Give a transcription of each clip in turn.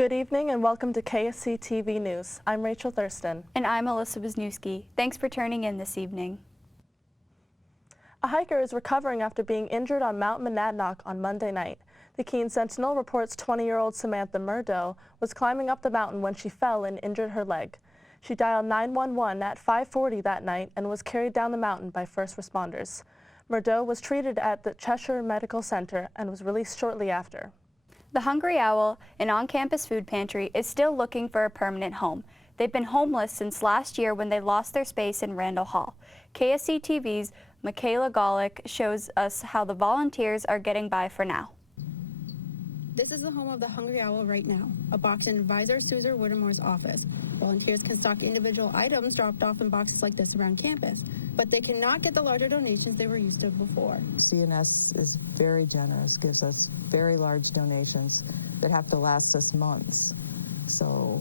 Good evening and welcome to KSC TV News. I'm Rachel Thurston. And I'm Alyssa Wisniewski. Thanks for turning in this evening. A hiker is recovering after being injured on Mount Monadnock on Monday night. The Keene Sentinel reports 20-year-old Samantha Murdo was climbing up the mountain when she fell and injured her leg. She dialed 911 at 5:40 that night and was carried down the mountain by first responders. Murdo was treated at the Cheshire Medical Center and was released shortly after. The Hungry Owl, an on-campus food pantry, is still looking for a permanent home. They've been homeless since last year when they lost their space in Randall Hall. KSC TV's Michaela Golick shows us how the volunteers are getting by for now. This is the home of the Hungry Owl right now, a box in Advisor Suzer Whittemore's office. Volunteers can stock individual items dropped off in boxes like this around campus, but they cannot get the larger donations they were used to before. CNS is very generous, gives us very large donations that have to last us months. So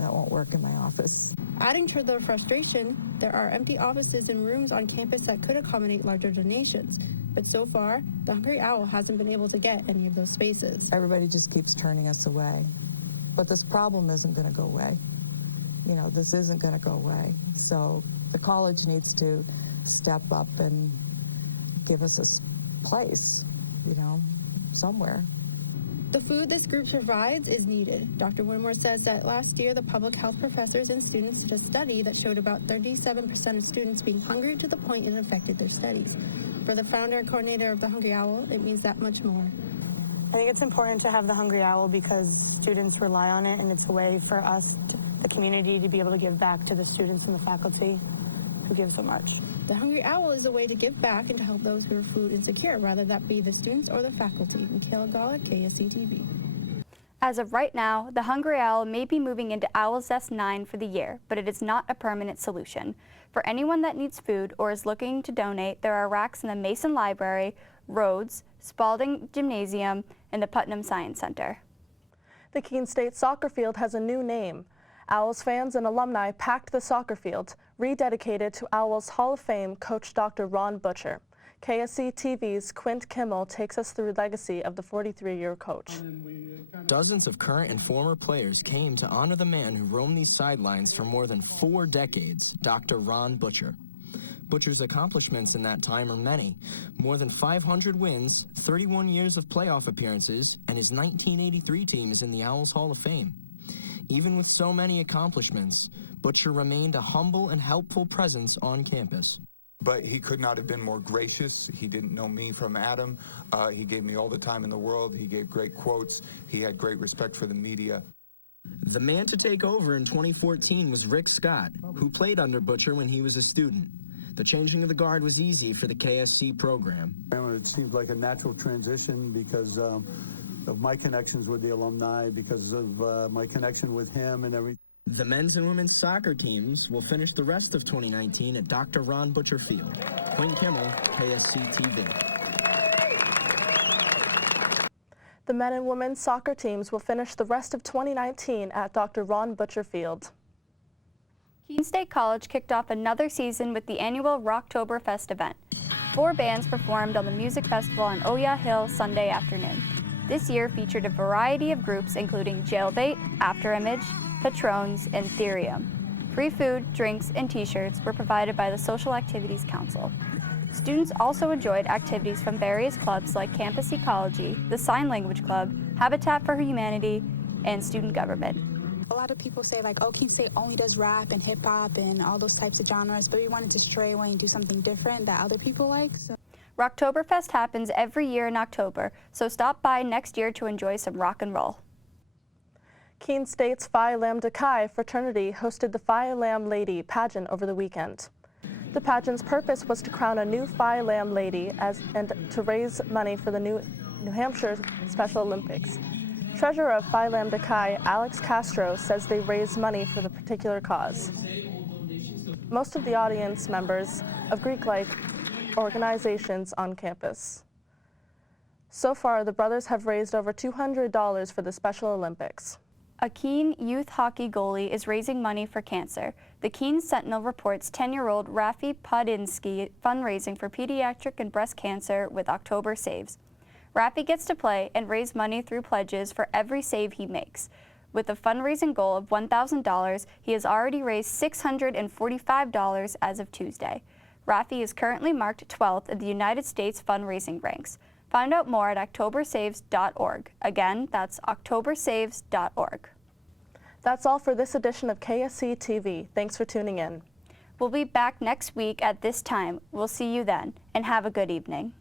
that won't work in my office. Adding to their frustration, there are empty offices and rooms on campus that could accommodate larger donations. But so far, the Hungry Owl hasn't been able to get any of those spaces. Everybody just keeps turning us away. But this problem isn't going to go away. You know, this isn't going to go away. So the college needs to step up and give us a place, you know, somewhere. The food this group provides is needed. Dr. Whittemore says that last year, the public health professors and students did a study that showed about 37% of students being hungry to the point it affected their studies. For the founder and coordinator of the Hungry Owl, it means that much more. I think it's important to have the Hungry Owl because students rely on it, and it's a way for us, the community, to be able to give back to the students and the faculty who give so much. The Hungry Owl is a way to give back and to help those who are food insecure, whether that be the students or the faculty. Michaela Golick, KSC TV. As of right now, the Hungry Owl may be moving into Owl's Nest 9 for the year, but it is not a permanent solution. For anyone that needs food or is looking to donate, there are racks in the Mason Library, Rhodes, Spalding Gymnasium, and the Putnam Science Center. The Keene State soccer field has a new name. Owls fans and alumni packed the soccer field, rededicated to Owls Hall of Fame coach Dr. Ron Butcher. KSC TV's Quint Kimmel takes us through the legacy of the 43-year coach. Dozens of current and former players came to honor the man who roamed these sidelines for more than 4 decades, Dr. Ron Butcher. Butcher's accomplishments in that time are many. More than 500 wins, 31 years of playoff appearances, and his 1983 team is in the Owls Hall of Fame. Even with so many accomplishments, Butcher remained a humble and helpful presence on campus. But he could not have been more gracious. He didn't know me from Adam. He gave me all the time in the world. He gave great quotes. He had great respect for the media. The man to take over in 2014 was Rick Scott, who played under Butcher when he was a student. The changing of the guard was easy for the KSC program. It seemed like a natural transition because of my connections with the alumni, because of my connection with him and everything. The men's and women's soccer teams will finish the rest of 2019 at Dr. Ron Butcher Field. Quinn Kimmel, KSC TV. The men and women's soccer teams will finish the rest of 2019 at Dr. Ron Butcher Field. Keene State College kicked off another season with the annual Rocktoberfest event. 4 bands performed on the music festival on Oya Hill Sunday afternoon. This year featured a variety of groups including Jailbait, Afterimage, Patrons, and Therium. Free food, drinks, and t-shirts were provided by the Social Activities Council. Students also enjoyed activities from various clubs like Campus Ecology, the Sign Language Club, Habitat for Humanity, and Student Government. A lot of people say like, oh, Keene State only does rap and hip hop and all those types of genres, but we wanted to stray away and do something different that other people like. Rocktoberfest happens every year in October, so stop by next year to enjoy some rock and roll. Keene State's Phi Lambda Chi fraternity hosted the Phi Lam Lady pageant over the weekend. The pageant's purpose was to crown a new Phi Lam Lady and to raise money for the New Hampshire Special Olympics. Treasurer of Phi Lambda Chi, Alex Castro, says they raised money for the particular cause. Most of the audience members of Greek-like organizations on campus. So far, the brothers have raised over $200 for the Special Olympics. A Keene youth hockey goalie is raising money for cancer. The Keene Sentinel reports 10-year-old Rafi Podinsky fundraising for pediatric and breast cancer with October Saves. Rafi gets to play and raise money through pledges for every save he makes. With a fundraising goal of $1,000, he has already raised $645 as of Tuesday. Rafi is currently marked 12th in the United States fundraising ranks. Find out more at octobersaves.org. Again, that's octobersaves.org. That's all for this edition of KSC TV. Thanks for tuning in. We'll be back next week at this time. We'll see you then, and have a good evening.